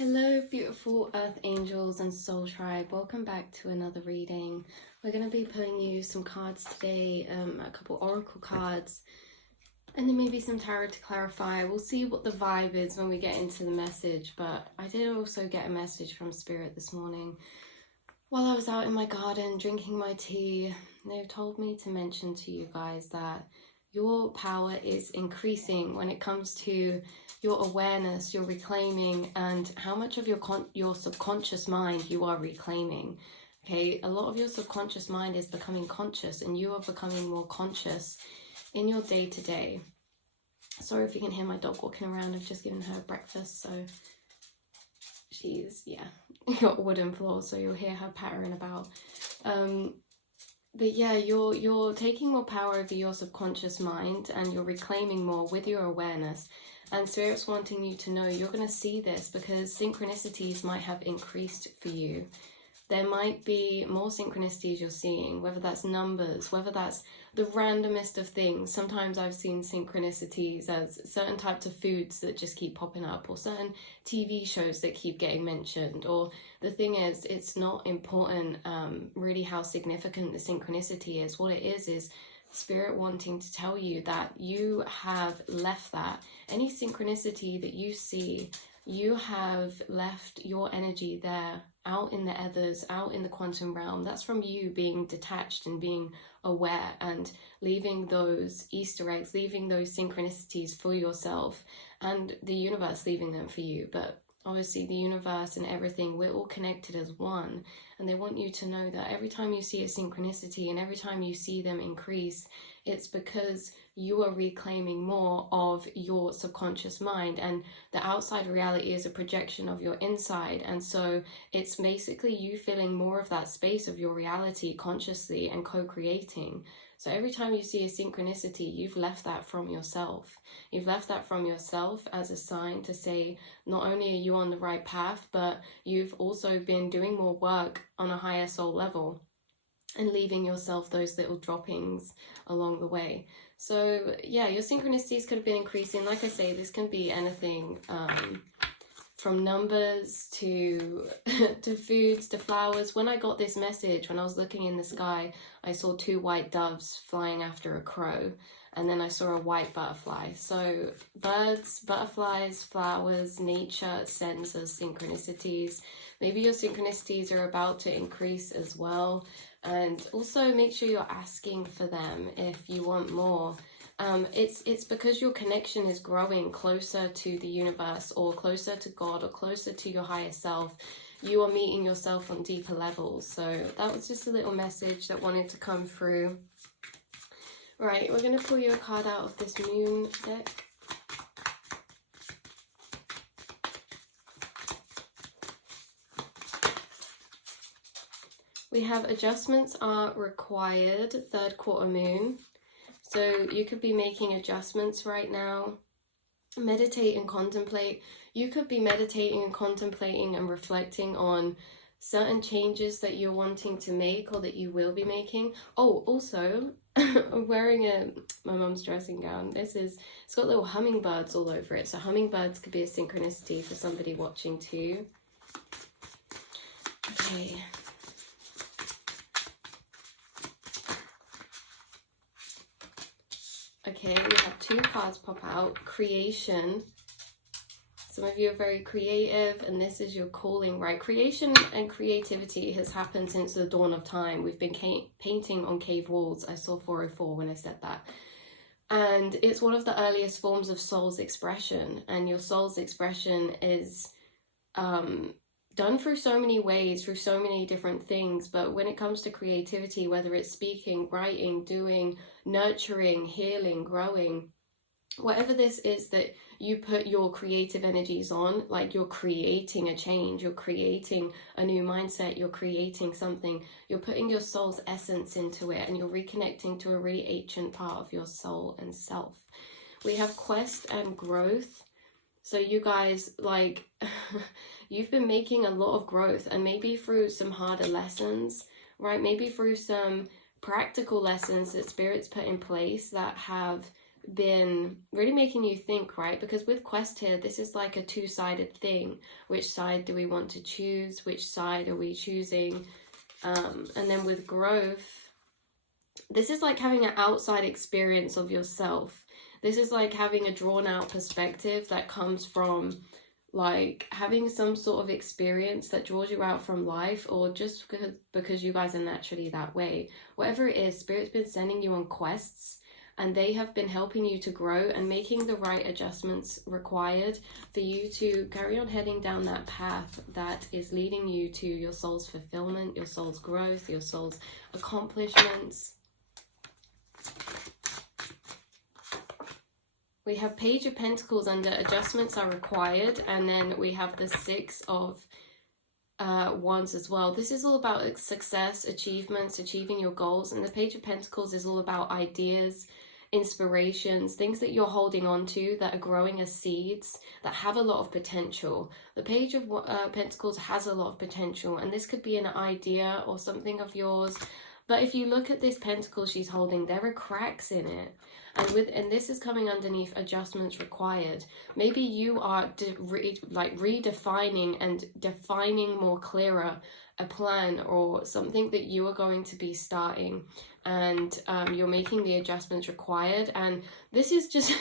Hello, beautiful Earth Angels and Soul Tribe. Welcome back to another reading. We're going to be pulling you some cards today, a couple oracle cards, and then maybe some tarot to clarify. We'll see what the vibe is when we get into the message, but I did also get a message from Spirit this morning while I was out in my garden drinking my tea. They've told me to mention to you guys that your power is increasing when it comes to your awareness, your reclaiming, and how much of your subconscious mind you are reclaiming. Okay, a lot of your subconscious mind is becoming conscious, and you are becoming more conscious in your day-to-day. Sorry if you can hear my dog walking around. I've just given her breakfast, so she's, got a wooden floor, so you'll hear her pattering about. But yeah, you're taking more power over your subconscious mind, and you're reclaiming more with your awareness. And Spirit's wanting you to know you're going to see this because synchronicities might have increased for you. There might be more synchronicities you're seeing, whether that's numbers, whether that's the randomest of things. Sometimes I've seen synchronicities as certain types of foods that just keep popping up, or certain TV shows that keep getting mentioned. Or the thing is, it's not important really how significant the synchronicity is. What it is Spirit wanting to tell you that you have left that. Any synchronicity that you see, you have left your energy there, out in the ethers, out in the quantum realm. That's from you being detached and being aware and leaving those Easter eggs, leaving those synchronicities for yourself, and the universe leaving them for you. But obviously the universe and everything, we're all connected as one. And they want you to know that every time you see a synchronicity and every time you see them increase, it's because you are reclaiming more of your subconscious mind, and the outside reality is a projection of your inside. And so it's basically you filling more of that space of your reality consciously and co-creating. So every time you see a synchronicity, you've left that from yourself. You've left that from yourself as a sign to say, not only are you on the right path, but you've also been doing more work on a higher soul level and leaving yourself those little droppings along the way. So yeah, your synchronicities could have been increasing. Like I say, this can be anything from numbers to to foods to flowers. When I got this message, when I was looking in the sky, I saw 2 white doves flying after a crow, and then I saw a white butterfly. So birds, butterflies, flowers, nature sends us synchronicities. Maybe your synchronicities are about to increase as well. And also make sure you're asking for them if you want more. It's because your connection is growing closer to the universe, or closer to God, or closer to your higher self. You are meeting yourself on deeper levels. So that was just a little message that wanted to come through. Right, we're going to pull you a card out of this moon deck. We have adjustments are required, 3rd quarter moon. So you could be making adjustments right now. Meditate and contemplate. You could be meditating and contemplating and reflecting on certain changes that you're wanting to make or that you will be making. Oh, also, I'm wearing my mum's dressing gown. It's got little hummingbirds all over it. So hummingbirds could be a synchronicity for somebody watching too. Okay. Okay, we have 2 cards pop out. Creation. Some of you are very creative, and this is your calling, right? Creation and creativity has happened since the dawn of time. We've been painting on cave walls. I saw 404 when I said that. And it's one of the earliest forms of soul's expression. And your soul's expression is done through so many ways, through so many different things. But when it comes to creativity, whether it's speaking, writing, doing, nurturing, healing, growing, whatever this is that you put your creative energies on, like you're creating a change, you're creating a new mindset, you're creating something, you're putting your soul's essence into it, and you're reconnecting to a really ancient part of your soul and self. We have quest and growth. So you guys, like, you've been making a lot of growth, and maybe through some harder lessons, right? Maybe through some practical lessons that Spirit's put in place that have been really making you think, right? Because with quest here, this is like a two-sided thing. Which side do we want to choose? Which side are we choosing? And then with growth, this is like having an outside experience of yourself. This is like having a drawn out perspective that comes from like having some sort of experience that draws you out from life, or just because you guys are naturally that way. Whatever it is, Spirit's been sending you on quests, and they have been helping you to grow and making the right adjustments required for you to carry on heading down that path that is leading you to your soul's fulfillment, your soul's growth, your soul's accomplishments. We have Page of Pentacles under adjustments are required, and then we have the Six of Wands as well. This is all about success, achievements, achieving your goals, and the Page of Pentacles is all about ideas, inspirations, things that you're holding on to that are growing as seeds that have a lot of potential. The Page of Pentacles has a lot of potential, and this could be an idea or something of yours. But if you look at this pentacle she's holding, there are cracks in it. And this is coming underneath adjustments required. Maybe you are redefining and defining more clearer a plan or something that you are going to be starting, and you're making the adjustments required. And this is just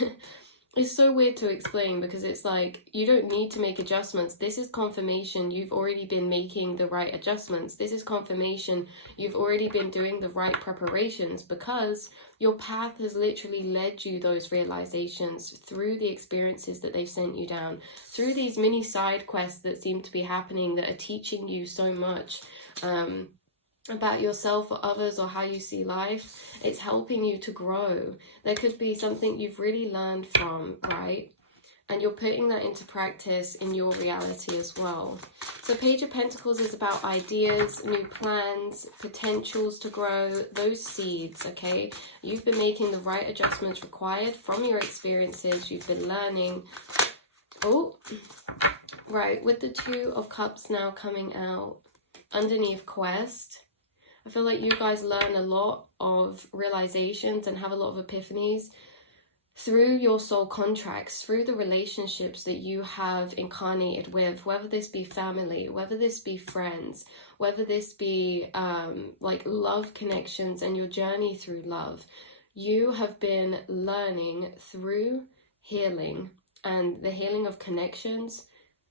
it's so weird to explain, because it's like you don't need to make adjustments. This is confirmation you've already been making the right adjustments. This is confirmation you've already been doing the right preparations, because your path has literally led you those realizations through the experiences that they've sent you down, through these mini side quests that seem to be happening that are teaching you so much about yourself or others, or how you see life. It's helping you to grow. There could be something you've really learned from, right? And you're putting that into practice in your reality as well. So Page of Pentacles is about ideas, new plans, potentials to grow, those seeds, okay? You've been making the right adjustments required from your experiences. You've been learning. Oh, right. With the Two of Cups now coming out underneath quest, I feel like you guys learn a lot of realizations and have a lot of epiphanies through your soul contracts, through the relationships that you have incarnated with, whether this be family, whether this be friends, whether this be like love connections and your journey through love. You have been learning through healing and the healing of connections,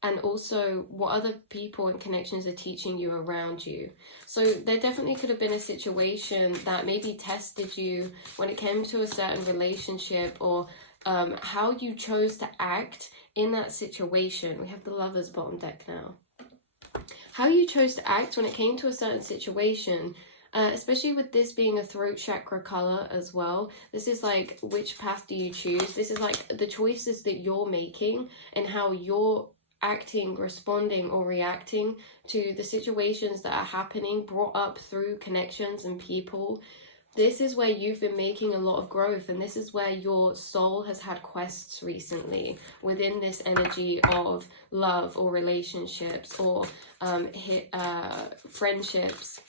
and also what other people and connections are teaching you around you. So there definitely could have been a situation that maybe tested you when it came to a certain relationship, or how you chose to act in that situation. We have the Lovers bottom deck now. How you chose to act when it came to a certain situation, especially with this being a throat chakra color as well. This is like, which path do you choose? This is like the choices that you're making and how you're acting, responding, or reacting to the situations that are happening, brought up through connections and people. This is where you've been making a lot of growth, and this is where your soul has had quests recently within this energy of love or relationships or friendships.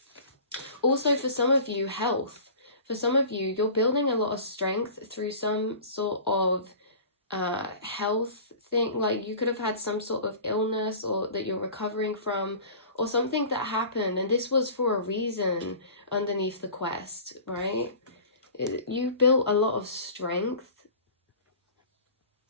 Also, for some of you, health. For some of you, you're building a lot of strength through some sort of health thing. Like you could have had some sort of illness or that you're recovering from, or something that happened, and this was for a reason underneath the quest, right? You built a lot of strength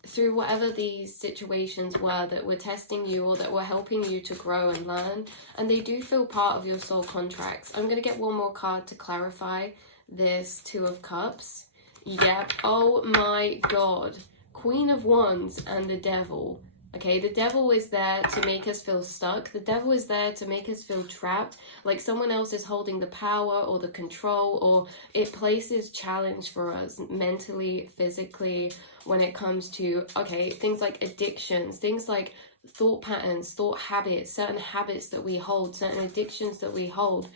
through whatever these situations were that were testing you or that were helping you to grow and learn, and they do feel part of your soul contracts. I'm going to get one more card to clarify this Two of Cups. Yep. Oh my god. Queen of Wands and the Devil. Okay, the Devil is there to make us feel stuck. The Devil is there to make us feel trapped, like someone else is holding the power or the control, or it places challenge for us mentally, physically, when it comes to, okay, things like addictions, things like thought patterns, thought habits, certain habits that we hold, certain addictions that we hold.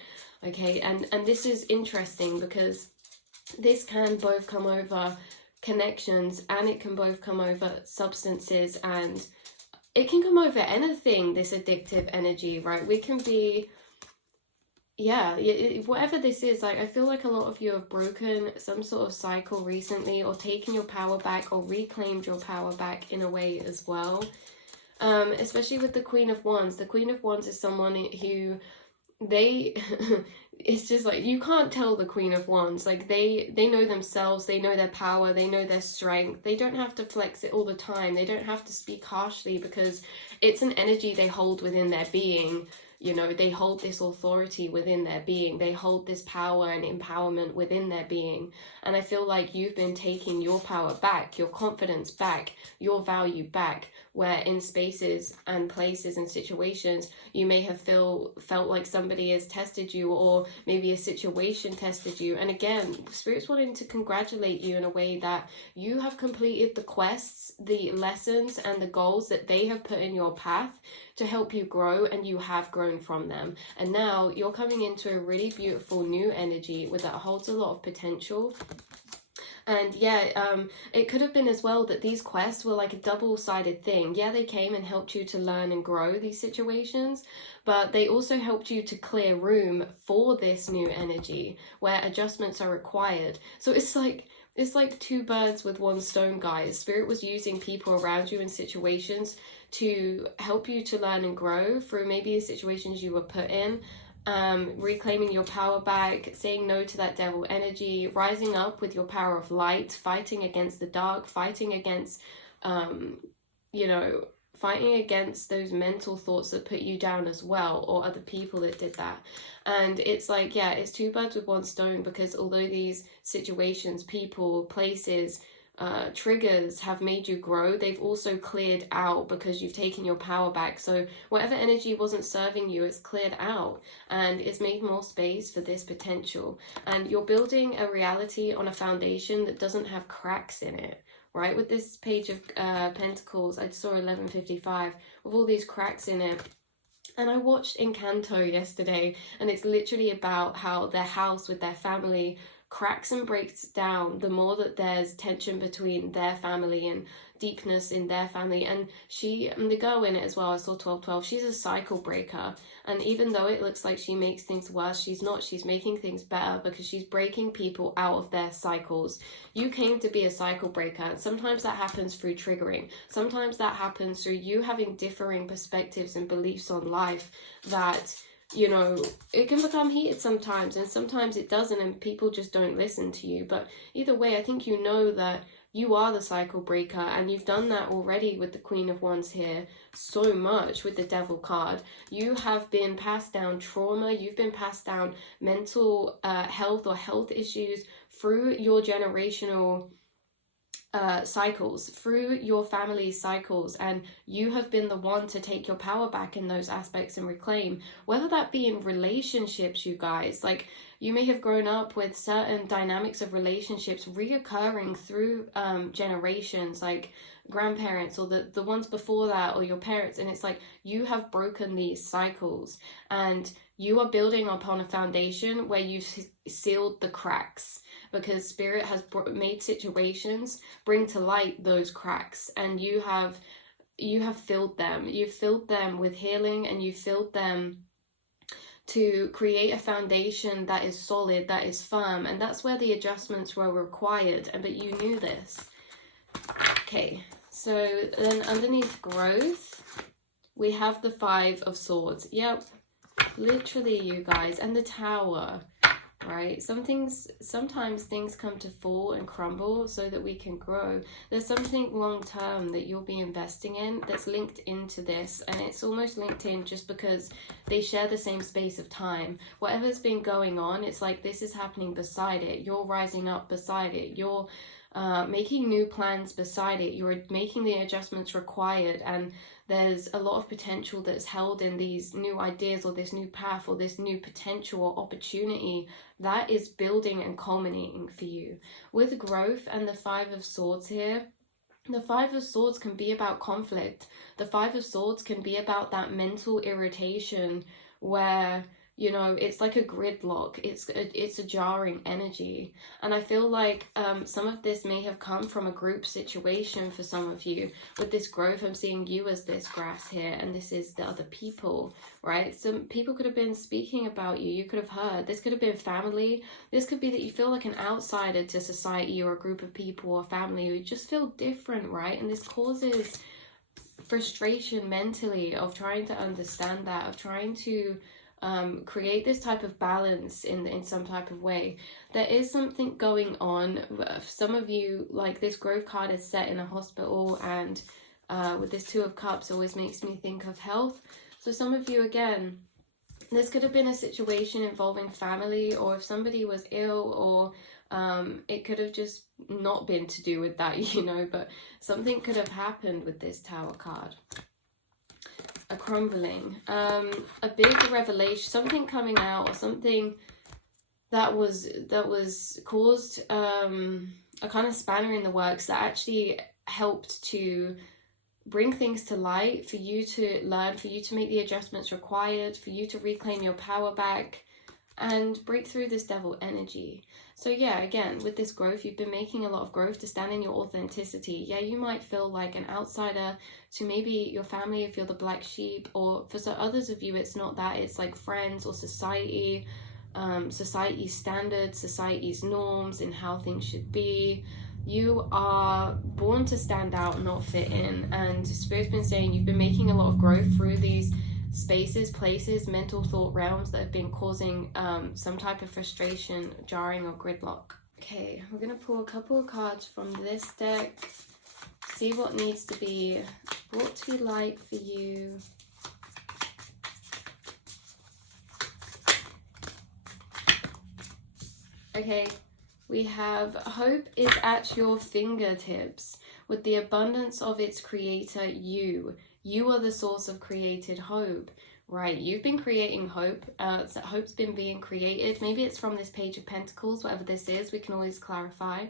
Okay, and this is interesting because this can both come over connections, and it can both come over substances, and it can come over anything, this addictive energy, right? We can be yeah, whatever this is, like I feel like a lot of you have broken some sort of cycle recently, or taken your power back, or reclaimed your power back in a way as well. Especially with the Queen of Wands. The Queen of Wands is someone who they it's just like you can't tell the Queen of Wands. Like they know themselves, they know their power, they know their strength. They don't have to flex it all the time. They don't have to speak harshly, because it's an energy they hold within their being. You know, they hold this authority within their being. They hold this power and empowerment within their being. And I feel like you've been taking your power back, your confidence back, your value back, where in spaces and places and situations you may have felt like somebody has tested you, or maybe a situation tested you. And again, Spirit's wanting to congratulate you in a way that you have completed the quests, the lessons, and the goals that they have put in your path to help you grow, and you have grown from them. And now you're coming into a really beautiful new energy that holds a lot of potential. And yeah, it could have been as well that these quests were like a double-sided thing. Yeah, they came and helped you to learn and grow these situations, but they also helped you to clear room for this new energy where adjustments are required. So it's like two birds with one stone, guys. Spirit was using people around you in situations to help you to learn and grow through maybe the situations you were put in. Reclaiming your power back, saying no to that devil energy, rising up with your power of light, fighting against the dark, fighting against, fighting against those mental thoughts that put you down as well, or other people that did that. And it's like, yeah, it's two birds with one stone, because although these situations, people, places, triggers have made you grow, they've also cleared out because you've taken your power back. So whatever energy wasn't serving you, it's cleared out, and it's made more space for this potential. And you're building a reality on a foundation that doesn't have cracks in it, right? With this page of Pentacles, I saw 1155 with all these cracks in it. And I watched Encanto yesterday, and it's literally about how their house with their family cracks and breaks down the more that there's tension between their family and deepness in their family. And the girl in it as well, I saw 1212, she's a cycle breaker. And even though it looks like she makes things worse, she's not. She's making things better, because she's breaking people out of their cycles. You came to be a cycle breaker. Sometimes that happens through triggering. Sometimes that happens through you having differing perspectives and beliefs on life that, you know, it can become heated sometimes, and sometimes it doesn't, and people just don't listen to you. But either way, I think you know that you are the cycle breaker, and you've done that already with the Queen of Wands here so much with the Devil card. You have been passed down trauma, you've been passed down mental health or health issues through your generational cycles, through your family cycles, and you have been the one to take your power back in those aspects and reclaim, whether that be in relationships, you guys. Like, you may have grown up with certain dynamics of relationships reoccurring through generations, like grandparents or the ones before that, or your parents, and it's like you have broken these cycles, and you are building upon a foundation where you've sealed the cracks, because Spirit has made situations bring to light those cracks, and you have filled them. You've filled them with healing, and you filled them to create a foundation that is solid, that is firm, and that's where the adjustments were required, but you knew this. Okay, so then underneath growth, we have the Five of Swords. Yep, literally, you guys, and the Tower. Right? Sometimes things come to fall and crumble so that we can grow. There's something long term that you'll be investing in that's linked into this, and it's almost linked in just because they share the same space of time. Whatever's been going on, it's like this is happening beside it. You're rising up beside it. You're making new plans beside it. You're making the adjustments required, and there's a lot of potential that's held in these new ideas, or this new path, or this new potential or opportunity that is building and culminating for you. With growth and the Five of Swords here, the Five of Swords can be about conflict. The Five of Swords can be about that mental irritation where you know, it's like a gridlock. It's a jarring energy, and I feel like some of this may have come from a group situation for some of you. With this growth, I'm seeing you as this grass here, and this is the other people, right? Some people could have been speaking about you. You could have heard. This could have been family. This could be that you feel like an outsider to society or a group of people or family. You just feel different, right? And this causes frustration mentally of trying to understand that, of trying to create this type of balance in some type of way. There is something going on. Some of you, like this growth card is set in a hospital, and with this Two of Cups always makes me think of health. So some of you, again, this could have been a situation involving family, or if somebody was ill, or it could have just not been to do with that, you know, but something could have happened with this Tower card. A crumbling, a big revelation, something coming out, or something that was caused a kind of spanner in the works that actually helped to bring things to light for you to learn, for you to make the adjustments required, for you to reclaim your power back and break through this devil energy. So yeah, again, with this growth, you've been making a lot of growth to stand in your authenticity. Yeah, you might feel like an outsider to maybe your family if you're the black sheep, or for some others of you, it's not that, it's like friends or society, society's standards, society's norms and how things should be. You are born to stand out, not fit in. And Spirit's been saying you've been making a lot of growth through these spaces, places, mental thought realms that have been causing some type of frustration, jarring, or gridlock. Okay, we're going to pull a couple of cards from this deck, see what needs to be brought to light for you. Okay, we have hope is at your fingertips. With the abundance of its creator, you are the source of created hope, right? You've been creating hope. So hope's been being created. Maybe it's from this Page of Pentacles, whatever this is, we can always clarify.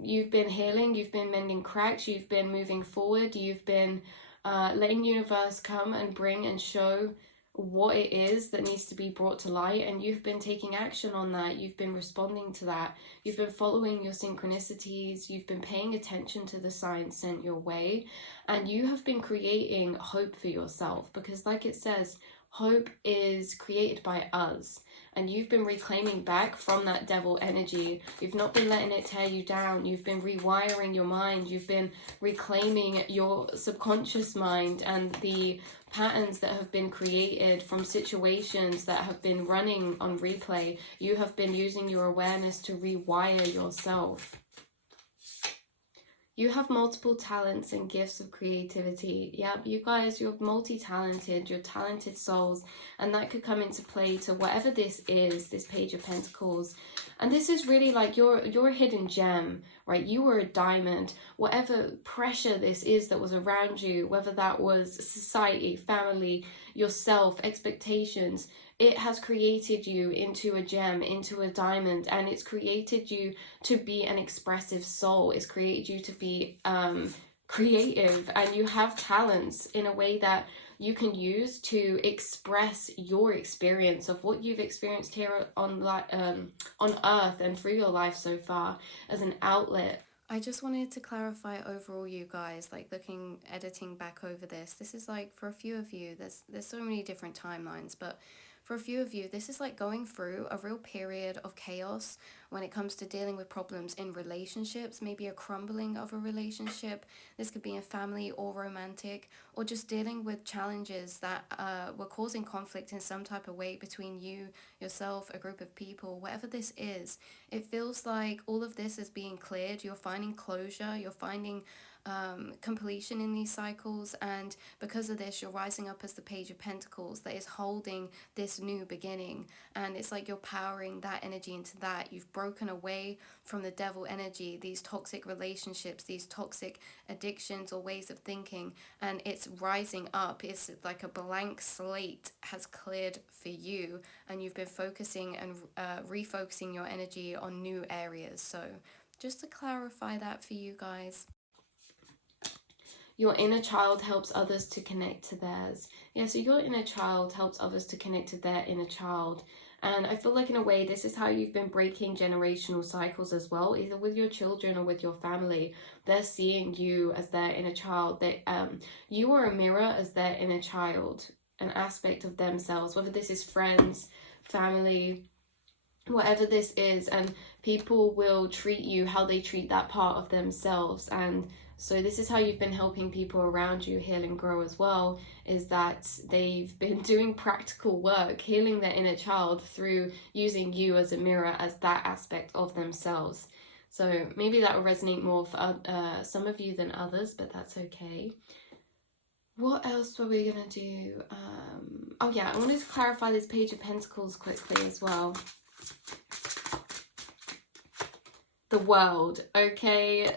You've been healing, you've been mending cracks, you've been moving forward, you've been letting universe come and bring and show what it is that needs to be brought to light, and you've been taking action on that. You've been responding to that. You've been following your synchronicities. You've been paying attention to the signs sent your way, and you have been creating hope for yourself, because like it says, hope is created by us, and you've been reclaiming back from that devil energy. You've not been letting it tear you down. You've been rewiring your mind. You've been reclaiming your subconscious mind and the patterns that have been created from situations that have been running on replay. You have been using your awareness to rewire yourself. You have multiple talents and gifts of creativity. Yep, you guys, you're multi-talented, you're talented souls, and that could come into play to whatever this is, this Page of Pentacles. And this is really like you're a hidden gem, right? You were a diamond. Whatever pressure this is that was around you, whether that was society, family, yourself, expectations, it has created you into a gem, into a diamond, and it's created you to be an expressive soul. It's created you to be creative, and you have talents in a way that you can use to express your experience of what you've experienced here on Earth and through your life so far as an outlet. I just wanted to clarify overall, you guys, like editing back over this is like for a few of you, there's so many different timelines, but for a few of you, this is like going through a real period of chaos when it comes to dealing with problems in relationships, maybe a crumbling of a relationship. This could be in family or romantic, or just dealing with challenges that were causing conflict in some type of way between you, yourself, a group of people, whatever this is. It feels like all of this is being cleared. You're finding closure, you're finding completion in these cycles, and because of this, you're rising up as the Page of Pentacles that is holding this new beginning, and it's like you're powering that energy into that. You've broken away from the devil energy, these toxic relationships, these toxic addictions or ways of thinking, and it's rising up. It's like a blank slate has cleared for you, and you've been focusing and refocusing your energy on new areas. So just to clarify that for you guys. Your inner child helps others to connect to theirs. Yeah, so your inner child helps others to connect to their inner child. And I feel like in a way, this is how you've been breaking generational cycles as well, either with your children or with your family. They're seeing you as their inner child. You are a mirror as their inner child, an aspect of themselves, whether this is friends, family, whatever this is, and people will treat you how they treat that part of themselves. And so this is how you've been helping people around you heal and grow as well, is that they've been doing practical work, healing their inner child through using you as a mirror, as that aspect of themselves. So maybe that will resonate more for some of you than others, but that's okay. What else were we going to do? Oh yeah, I wanted to clarify this Page of Pentacles quickly as well. The world, okay?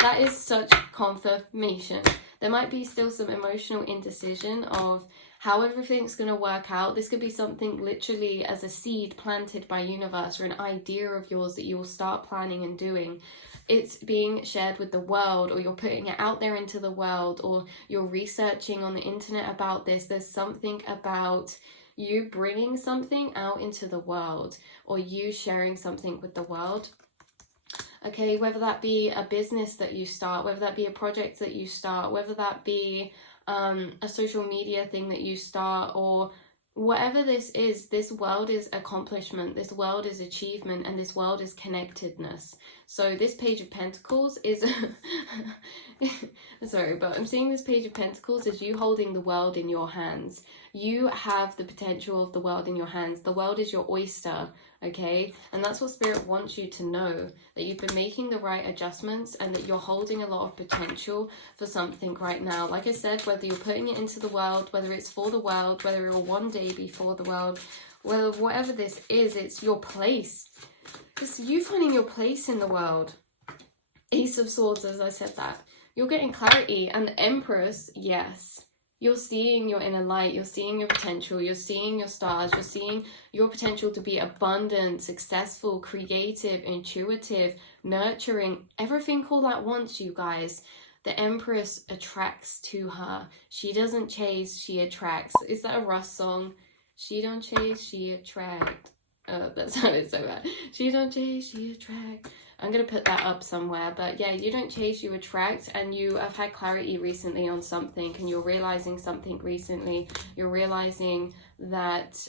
That is such confirmation. There might be still some emotional indecision of how everything's going to work out. This could be something literally as a seed planted by universe, or an idea of yours that you will start planning and doing. It's being shared with the world, or you're putting it out there into the world, or you're researching on the internet about this. There's something about you bringing something out into the world, or you sharing something with the world. Okay, whether that be a business that you start, whether that be a project that you start, whether that be a social media thing that you start, or whatever this is, this world is accomplishment, this world is achievement, and this world is connectedness. So this Page of Pentacles is sorry, but I'm seeing this Page of Pentacles as you holding the world in your hands. You have the potential of the world in your hands. The world is your oyster, okay? And that's what Spirit wants you to know, that you've been making the right adjustments and that you're holding a lot of potential for something right now. Like I said, whether you're putting it into the world, whether it's for the world, whether it will one day be for the world, well, whatever this is, it's your place. It's you finding your place in the world. Ace of Swords, as I said that. You're getting clarity. And the Empress, yes. You're seeing your inner light, you're seeing your potential, you're seeing your stars, you're seeing your potential to be abundant, successful, creative, intuitive, nurturing, everything all at once, you guys. The Empress attracts to her. She doesn't chase, she attracts. Is that a Russ song? She don't chase, she attract. That sounded so bad. She don't chase, she attract. I'm going to put that up somewhere, but yeah, you don't chase, you attract, and you have had clarity recently on something, and you're realizing something recently. You're realizing that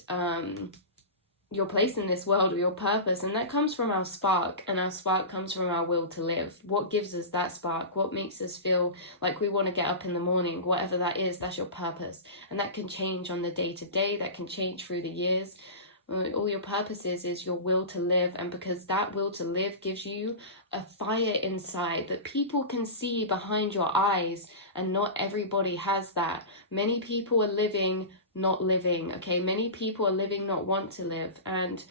your place in this world, or your purpose, and that comes from our spark, and our spark comes from our will to live. What gives us that spark? What makes us feel like we want to get up in the morning? Whatever that is, that's your purpose, and that can change on the day-to-day, that can change through the years. All your purposes is your will to live, and because that will to live gives you a fire inside that people can see behind your eyes, and not everybody has that. Many people are living not living, okay? Many people are living not want to live, and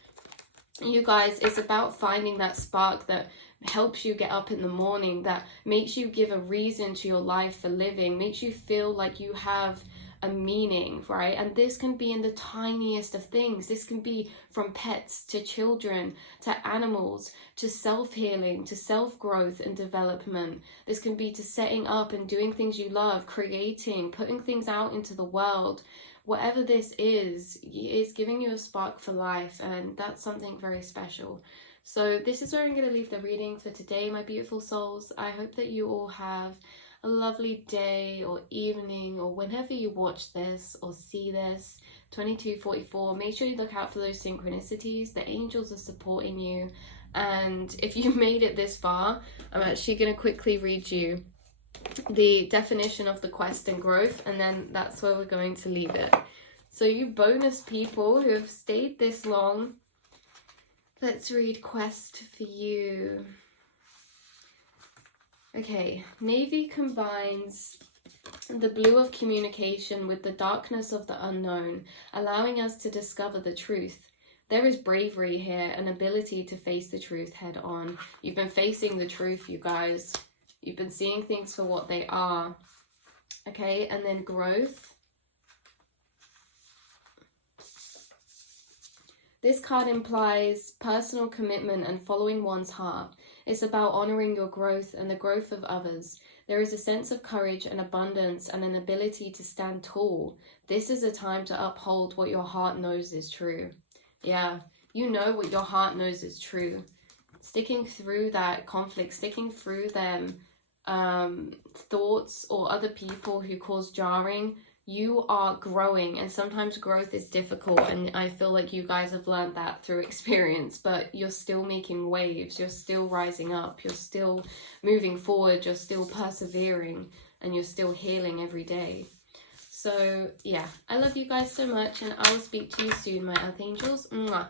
you guys, it's about finding that spark that helps you get up in the morning, that makes you give a reason to your life for living, makes you feel like you have a meaning, right? And this can be in the tiniest of things. This can be from pets to children to animals to self-healing to self-growth and development. This can be to setting up and doing things you love, creating, putting things out into the world. Whatever this is giving you a spark for life, and that's something very special. So this is where I'm going to leave the reading for today, my beautiful souls. I hope that you all have a lovely day or evening, or whenever you watch this or see this. 2244, make sure you look out for those synchronicities. The angels are supporting you, and if you made it this far, I'm actually going to quickly read you the definition of the quest and growth, and then that's where we're going to leave it. So you bonus people who have stayed this long, let's read quest for you. Okay, Navy combines the blue of communication with the darkness of the unknown, allowing us to discover the truth. There is bravery here, an ability to face the truth head on. You've been facing the truth, you guys. You've been seeing things for what they are. Okay, and then growth. This card implies personal commitment and following one's heart. It's about honoring your growth and the growth of others. There is a sense of courage and abundance and an ability to stand tall. This is a time to uphold what your heart knows is true. Yeah, you know what your heart knows is true. Sticking through that conflict, sticking through them thoughts or other people who cause jarring, you are growing, and sometimes growth is difficult, and I feel like you guys have learned that through experience, but you're still making waves, you're still rising up, you're still moving forward, you're still persevering, and you're still healing every day. So yeah, I love you guys so much, and I will speak to you soon, my earth angels. Mwah.